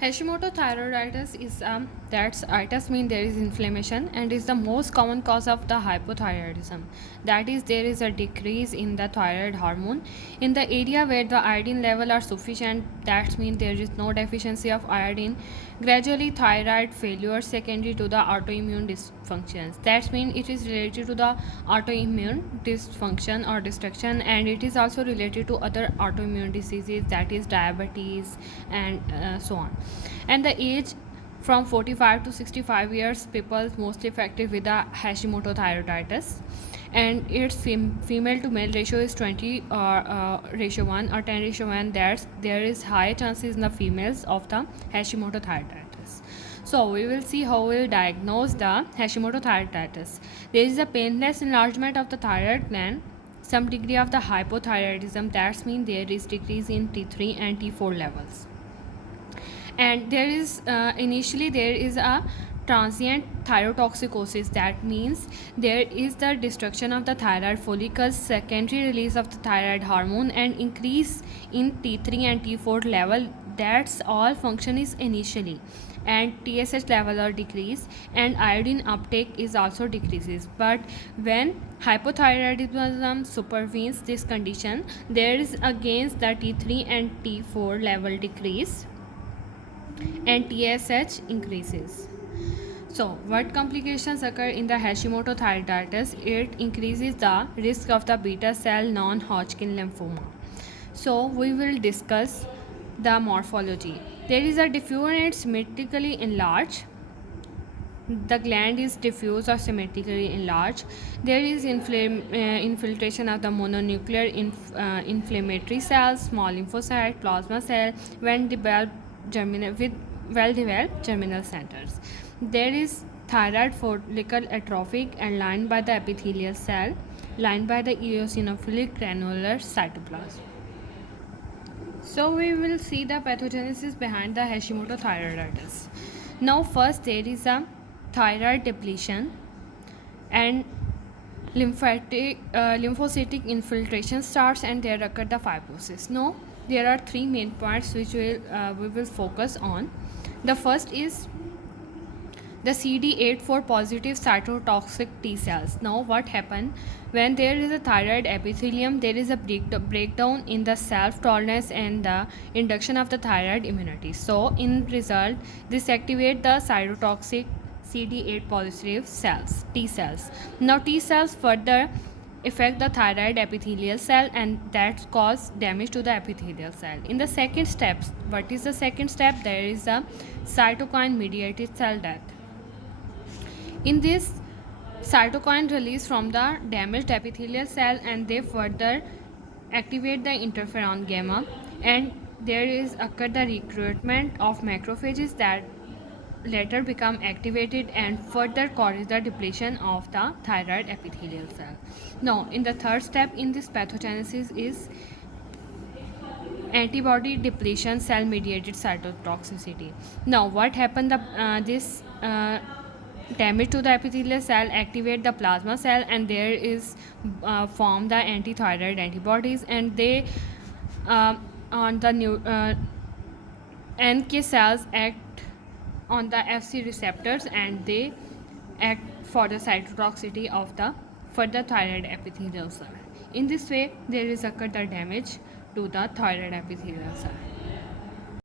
Hashimoto thyroiditis is that's itis mean there is inflammation and is the most common cause of the hypothyroidism. That is, there is a decrease in the thyroid hormone in the area where the iodine level are sufficient. That means there is no deficiency of iodine. Gradually, thyroid failure secondary to the autoimmune dysfunctions. That means it is related to the autoimmune dysfunction or destruction, and it is also related to other autoimmune diseases, that is diabetes and so on. And the age from 45 to 65 years, people mostly affected with the Hashimoto thyroiditis, and its female to male ratio is 20 or ratio 1 or 10 ratio 1. There is high chances in the females of the Hashimoto thyroiditis. So we will see how we will diagnose the Hashimoto thyroiditis. There is a painless enlargement of the thyroid gland, some degree of the hypothyroidism. That means there is decrease in T3 and T4 levels, and there is initially there is a transient thyrotoxicosis. That means there is the destruction of the thyroid follicles, secondary release of the thyroid hormone, and increase in T3 and T4 level. That's all function is initially, and TSH level are decreased, and iodine uptake is also decreases. But when hypothyroidism supervenes this condition, there is against the T3 and T4 level decrease and TSH increases. So, what complications occur in the Hashimoto thyroiditis? It increases the risk of the beta cell non-Hodgkin lymphoma. So, we will discuss the morphology. There is a diffuse and symmetrically enlarged. The gland is diffuse or symmetrically enlarged. There is infiltration of the mononuclear inflammatory cells, small lymphocyte, plasma cell, when developed with well-developed germinal centers. There is thyroid follicle atrophic and lined by the epithelial cell, lined by the eosinophilic granular cytoplasm. So we will see the pathogenesis behind the Hashimoto thyroiditis. Now first there is a thyroid depletion and lymphocytic infiltration starts, and there occur the fibrosis. Now there are three main points which we will focus on. The first is the CD8 4 positive cytotoxic T cells. Now what happens when there is a thyroid epithelium? There is a breakdown in the self tolerance and the induction of the thyroid immunity. So in result, this activate the cytotoxic CD8 positive cells, T cells. Now T cells further affect the thyroid epithelial cell, and that cause damage to the epithelial cell. In the second step, what is the second step? There is a cytokine mediated cell death. In this, cytokine release from the damaged epithelial cell, and they further activate the interferon gamma, and there is occur the recruitment of macrophages that later become activated and further causes the depletion of the thyroid epithelial cell. Now, in the third step in this pathogenesis is antibody depletion, cell mediated cytotoxicity. Now what happened? This damage to the epithelial cell activate the plasma cell, and there is form the anti-thyroid antibodies, and they on the new NK cells act on the FC receptors, and they act for the cytotoxicity of the further thyroid epithelial cell. In this way, there is occur the damage to the thyroid epithelial cell.